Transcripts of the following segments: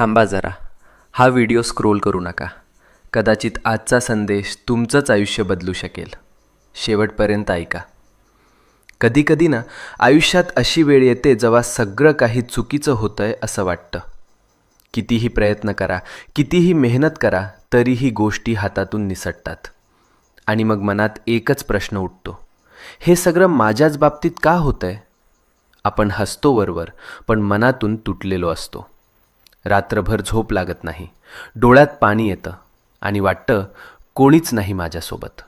थांबा जरा. हा व्हिडिओ स्क्रोल करू नका. कदाचित आजचा संदेश तुमचंच आयुष्य बदलू शकेल. शेवटपर्यंत ऐका. कधीकधी ना आयुष्यात अशी वेळ येते जेव्हा सगळं काही चुकीचं होतं आहे असं वाटतं. कितीही प्रयत्न करा, कितीही मेहनत करा, तरीही गोष्टी हातातून निसटतात. आणि मग मनात एकच प्रश्न उठतो, हे सगळं माझ्याच बाबतीत का होतं आहे? आपण हसतो वरवर, पण मनातून तुटलेलो असतो. रात्रभर झोप लागत नाही, डोळ्यात पाणी येतं आणि वाटतं कोणीच नाही माझ्यासोबत.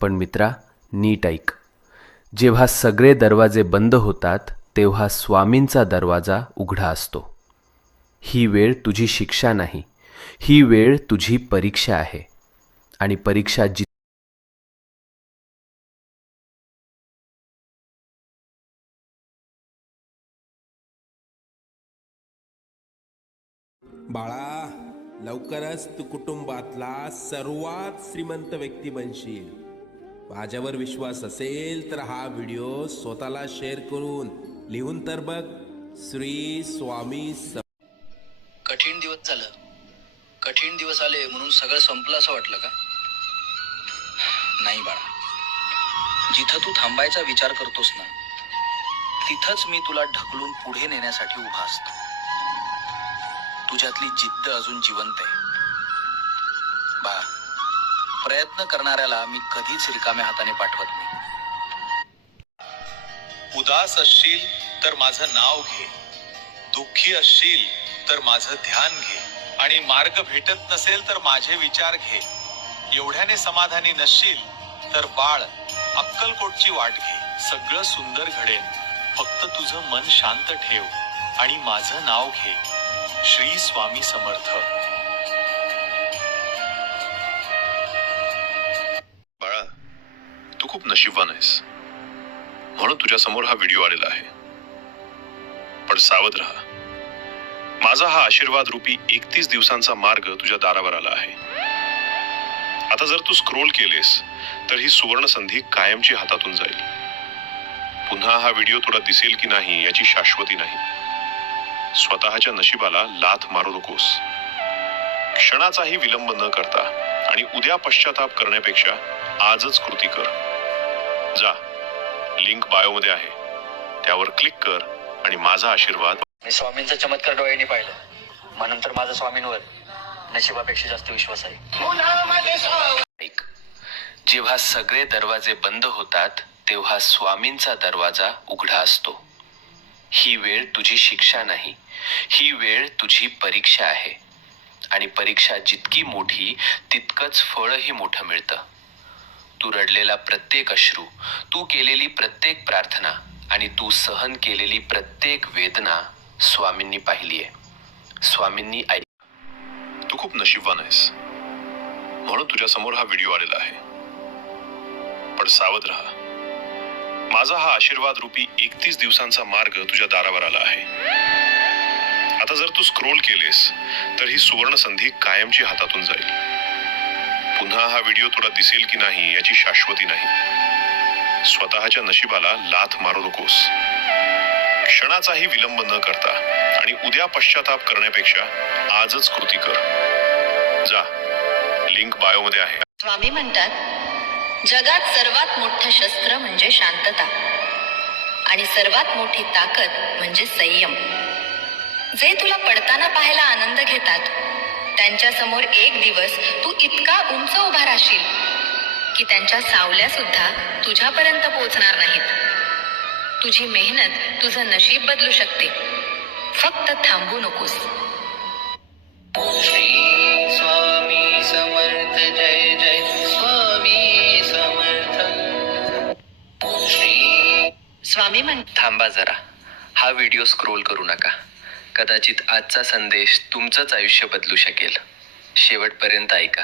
पण मित्रा, नीट ऐक. जेव्हा सगळे दरवाजे बंद होतात तेव्हा स्वामींचा दरवाजा उघडा असतो. ही वेळ तुझी शिक्षा नाही, ही वेळ तुझी परीक्षा आहे. आणि परीक्षा बाळा, लवकरच तू कुटुंबातला सर्वात श्रीमंत व्यक्ती बनशील. माझ्यावर विश्वास असेल तर हा व्हिडिओ स्वतःला शेअर करून लिहून तर बघ, श्री स्वामी कठीण दिवस झालं. कठीण दिवस आले म्हणून सगळं संपलं असं वाटलं का? नाही बाळा, जिथं तू थांबायचा विचार करतोस ना, तिथंच मी तुला ढकलून पुढे नेण्यासाठी उभा असतो. तुझ्यातली जिद्द अजून जिवंत आहे बाळा. प्रयत्न करणाऱ्याला मी कधीच रिकाम्या हाताने पाठवत नाही. उदास असशील तर माझं नाव घे, दुःखी असशील तर माझं ध्यान घे, आणि मार्ग भेटत नसेल तर माझे विचार घे. एवढ्याने समाधानी नसशील तर बाळ, अक्कलकोटची वाट घे. सगळं सुंदर घडेल, फक्त तुझं मन शांत ठेव आणि माझं नाव घे. श्री स्वामी समर्थ. बाळा, तू खूप नशीबवान आहेस म्हणून तुझ्या समोर हा व्हिडिओ आलेला आहे. पण सावध राहा. माझा हा आशीर्वाद रूपी 31 दिवसांचा मार्ग तुझ्या दारावर आला आहे. आता जर तू स्क्रोल केलेस तर ही सुवर्ण संधी कायमची हातातून जाईल. पुन्हा हा व्हिडिओ तुला दिसेल की नाही याची शाश्वती नाही. स्वतःच्या नशिबाला लाथ मारू नकोस. क्षणाचाही विलंब न करता आणि उद्या पश्चाताप करण्यापेक्षा आजच कृती कर. जा, लिंक बायोमध्ये आहे, त्यावर क्लिक कर आणि माझा आशीर्वाद. मी स्वामींचा चमत्कार डोळ्यांनी पाहिलं, म्हणून तर माझा स्वामींवर नशिबापेक्षा जास्त विश्वास आहे. ऐक. जेव्हा सगळे दरवाजे बंद होतात तेव्हा स्वामींचा दरवाजा उघडा असतो. ही वेळ तुझी शिक्षा नाही, ही वेळ तुझी परीक्षा आहे. आणि परीक्षा जितकी मोठी तितकंच फळही मोठं मिळतं. तू रडलेला प्रत्येक अश्रू, तू केलेली प्रत्येक प्रार्थना आणि तू सहन केलेली प्रत्येक वेदना स्वामींनी पाहिली आहे. स्वामींनी तू खूप नशीबवान आहेस म्हणून तुझ्या समोर हा व्हिडिओ आलेला आहे. पण सावध राहा. माझा हा आशीर्वाद रूपी 31 दिवसांचा मार्ग तुझ्या दारावर आला आहे. आता जर तू स्क्रोल केलेस तर ही सुवर्ण संधी कायमची हातातून जाईल. पुन्हा हा व्हिडिओ तुला दिसेल की नाही याची शाश्वती नाही. स्वतःच्या नशिबाला लाथ मारू नकोस. क्षणाचाही विलंब न करता आणि उद्या पश्चाताप करण्यापेक्षा आजच कृती कर. जा, लिंक बायोमध्ये आहे. स्वामी म्हणतात, जगात सर्वात मोठं शस्त्र म्हणजे शांतता आणि सर्वात मोठी ताकद म्हणजे संयम. जे तुला पडताना पाहायला आनंद घेतात, त्यांच्या समोर एक दिवस तू इतका उंच उभा राहशील की त्यांच्या सावल्या सुद्धा तुझ्यापर्यंत पोहोचणार नाहीत. तुझी मेहनत तुझं नशीब बदलू शकते. फक्त थांबू नकोस. श्री स्वामी समर्थ. जय जय स्वामी समर्थ. श्री स्वामी म्हणतात, थांबा जरा. हा व्हिडिओ स्क्रोल करू नका. कदाचित आजचा संदेश तुमचंच आयुष्य बदलू शकेल. शेवटपर्यंत ऐका.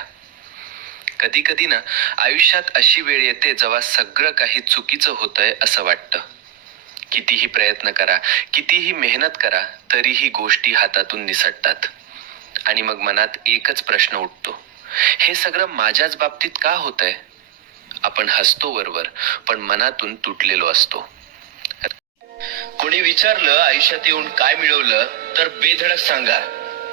कधीकधी ना आयुष्यात अशी वेळ येते जेव्हा सगळं काही चुकीचं होतंय असं वाटतं. कितीही प्रयत्न करा, कितीही मेहनत करा, तरीही गोष्टी हातातून निसटतात. आणि मग मनात एकच प्रश्न उठतो, हे सगळं माझ्याच बाबतीत का होतंय? आपण हसतो वरवर, पण मनातून तुटलेलो असतो. कोणी विचारलं आयुष्यात येऊन काय मिळवलं तर बेधडक सांगा,